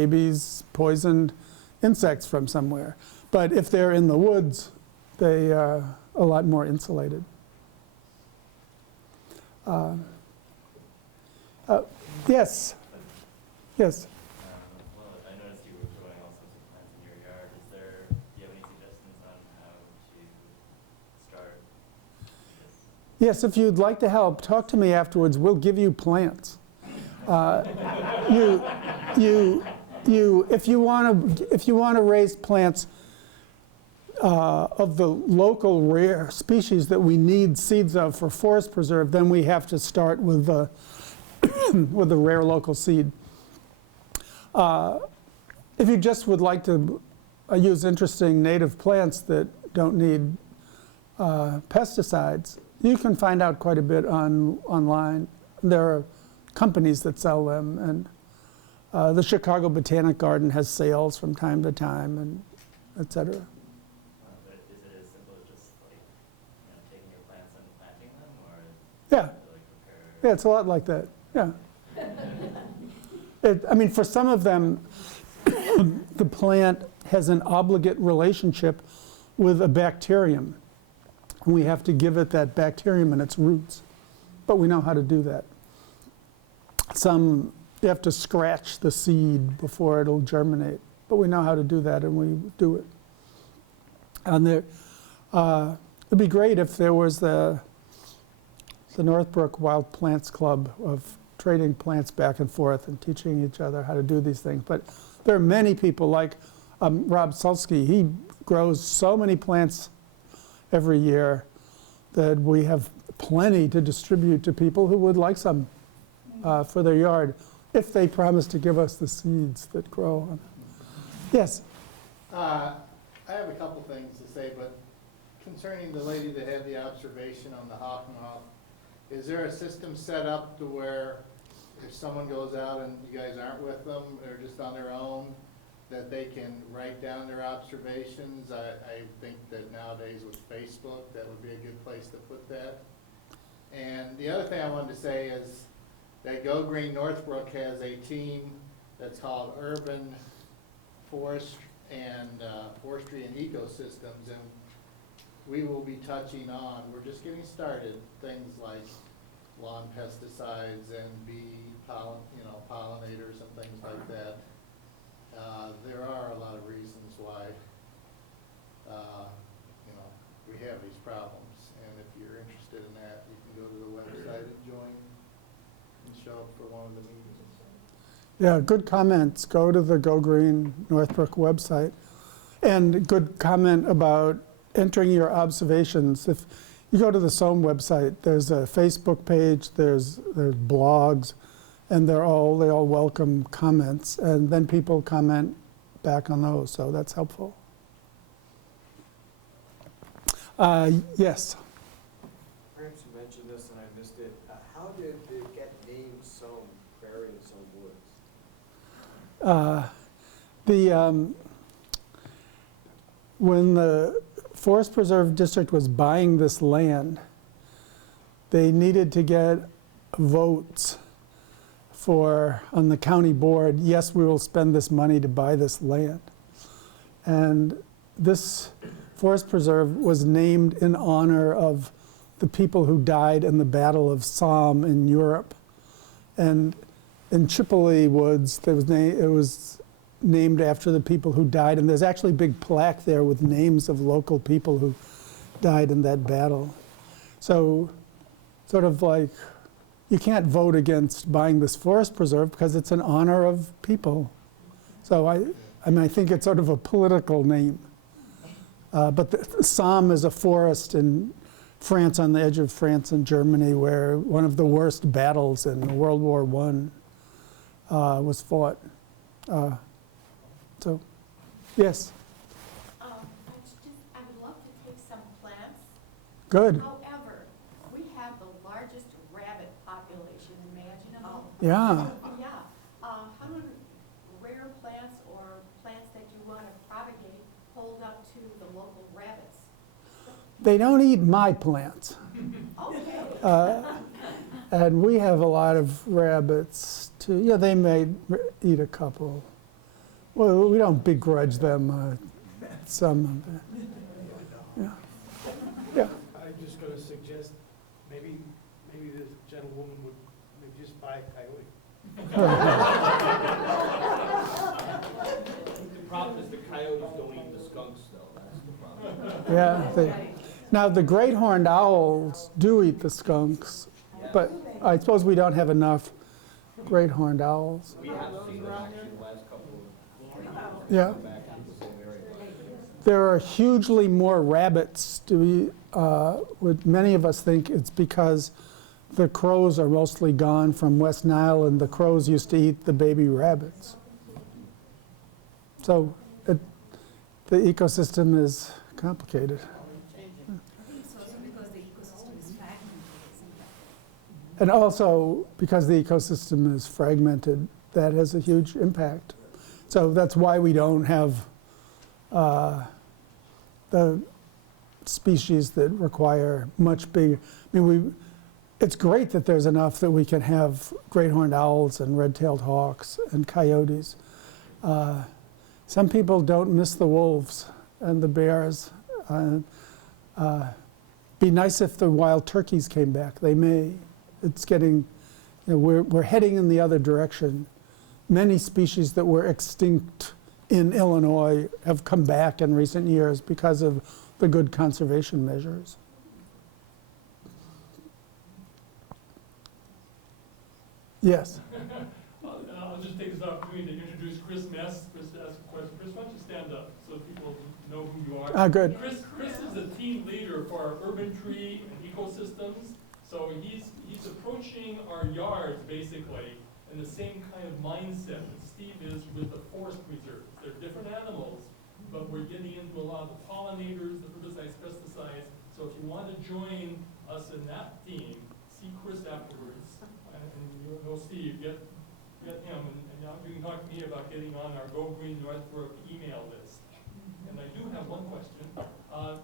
babies, poisoned insects from somewhere. But if they're in the woods, they are a lot more insulated. Yes. Yes. Well, I noticed you were growing all sorts of plants in your yard. Do you have any suggestions on how to start this? Yes, if you'd like to help, talk to me afterwards. We'll give you plants. If you want to raise plants of the local rare species that we need seeds of for forest preserve, then we have to start with the with the rare local seed. If you just would like to use interesting native plants that don't need pesticides, you can find out quite a bit online. There are companies that sell them, and the Chicago Botanic Garden has sales from time to time, and et cetera. But is it as simple as just like taking your plants and planting them, or Yeah. like prepare? Yeah, it's a lot like that. Yeah. I mean, for some of them, the plant has an obligate relationship with a bacterium. And we have to give it that bacterium and its roots. But we know how to do that. Some, you have to scratch the seed before it'll germinate. But we know how to do that, and we do it. And there, it'd be great if there was the Northbrook Wild Plants Club of trading plants back and forth and teaching each other how to do these things. But there are many people like Rob Sulsky. He grows so many plants every year that we have plenty to distribute to people who would like some for their yard, if they promise to give us the seeds that grow. Yes? I have a couple things to say, but concerning the lady that had the observation on the hawk moth, is there a system set up to where if someone goes out and you guys aren't with them, or just on their own, that they can write down their observations? I think that nowadays with Facebook, that would be a good place to put that. And the other thing I wanted to say is that Go Green Northbrook has a team that's called Urban Forestry and Ecosystems, and we will be touching on, we're just getting started, things like lawn pesticides and pollinators and things like that. There are a lot of reasons why we have these problems, and if you're interested in that, you can go to the website and join and show up for one of the meetings. Yeah, good comments. Go to the Go Green Northbrook website. And good comment about entering your observations. If you go to the SOAM website, there's a Facebook page, there's blogs, and they all welcome comments. And then people comment back on those, so that's helpful. Yes? Perhaps you mentioned this and I missed it. How did it get named SOAM, Prairie and Soam Woods? When the Forest Preserve District was buying this land, they needed to get votes on the county board, yes, we will spend this money to buy this land. And this forest preserve was named in honor of the people who died in the Battle of Somme in Europe. And in Tripoli Woods, it was named after the people who died, and there's actually a big plaque there with names of local people who died in that battle. So sort of like, you can't vote against buying this forest preserve because it's in honor of people. So I think it's sort of a political name. But the Somme is a forest in France, on the edge of France and Germany, where one of the worst battles in World War I was fought. So, yes? I would love to take some plants. Good. However, we have the largest rabbit population imaginable. Yeah. Yeah. How do rare plants or plants that you want to propagate hold up to the local rabbits? They don't eat my plants. Okay. And we have a lot of rabbits too. Yeah, they may eat a couple. Well, we don't begrudge them some. Yeah. Yeah. I'm just gonna suggest, maybe this gentlewoman would maybe just buy a coyote. The problem is the coyotes don't eat the skunks, though, that's the problem. Yeah. Now, the great horned owls do eat the skunks, but I suppose we don't have enough great horned owls. We have seen them actually the last couple of years. Yeah. Back in the same area. There are hugely more rabbits. What many of us think it's because the crows are mostly gone from West Nile, and the crows used to eat the baby rabbits. So the ecosystem is complicated. I think it's also because the ecosystem is fragmented, isn't it? And also, because the ecosystem is fragmented, that has a huge impact. So that's why we don't have the species that require much bigger. I mean, it's great that there's enough that we can have great horned owls and red-tailed hawks and coyotes. Some people don't miss the wolves and the bears. Be nice if the wild turkeys came back. They may. It's getting, we're heading in the other direction. Many species that were extinct in Illinois have come back in recent years because of the good conservation measures. Yes. I'll just take this opportunity to introduce Chris Mess. Chris to ask a question. Chris, why don't you stand up so people know who you are? Good. Chris is the team leader for our urban tree and ecosystems. So he's approaching our yards basically in the same kind of mindset that Steve is with the forest preserves. They're different animals, but we're getting into a lot of the pollinators, the herbicides, pesticides. So if you want to join us in that team, see Chris afterwards, and you know Steve, get him, and now you can talk to me about getting on our Go Green Northbrook email list. And I do have one question. I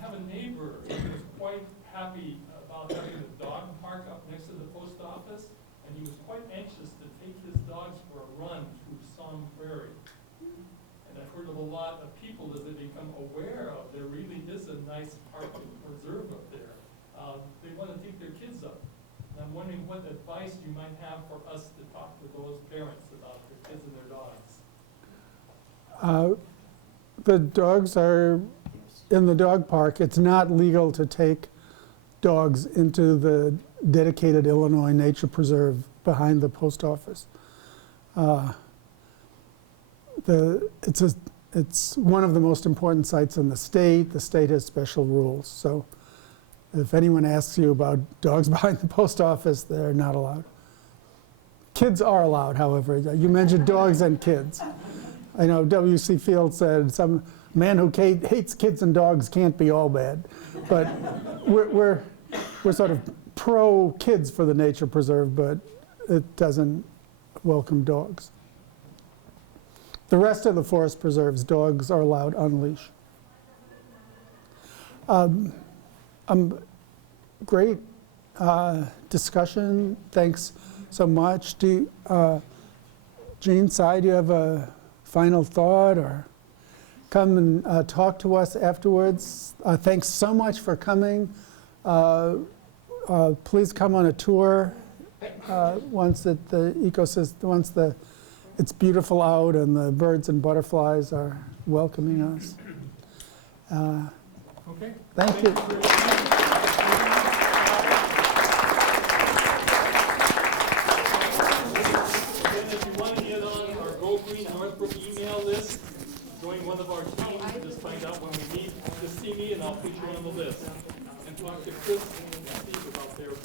have a neighbor who was quite happy about having a dog park up next to the post office, and he was quite anxious to take his dogs for a run through Somme Prairie. And I've heard of a lot of people as they become aware of there really is a nice park and preserve up there. They want to take their kids up. And I'm wondering what advice you might have for us to talk to those parents about their kids and their dogs. The dogs are in the dog park. It's not legal to take dogs into the dedicated Illinois Nature Preserve behind the post office. It's one of the most important sites in the state. The state has special rules. So if anyone asks you about dogs behind the post office, they're not allowed. Kids are allowed, however. You mentioned dogs and kids. I know W.C. Field said some man who hates kids and dogs can't be all bad. But we're sort of pro-kids for the nature preserve, but it doesn't welcome dogs. The rest of the forest preserves, dogs are allowed on leash. Great discussion. Thanks so much. Gene, Cy, do you have a final thought, or come and talk to us afterwards? Thanks so much for coming. Please come on a tour once it's beautiful out and the birds and butterflies are welcoming us. Okay. Thank you. And if you want to get on our Go Green Northbrook email list, join one of our teams, just find out when we meet, just see me and I'll put you on the list. And talk to Chris and Steve about their team.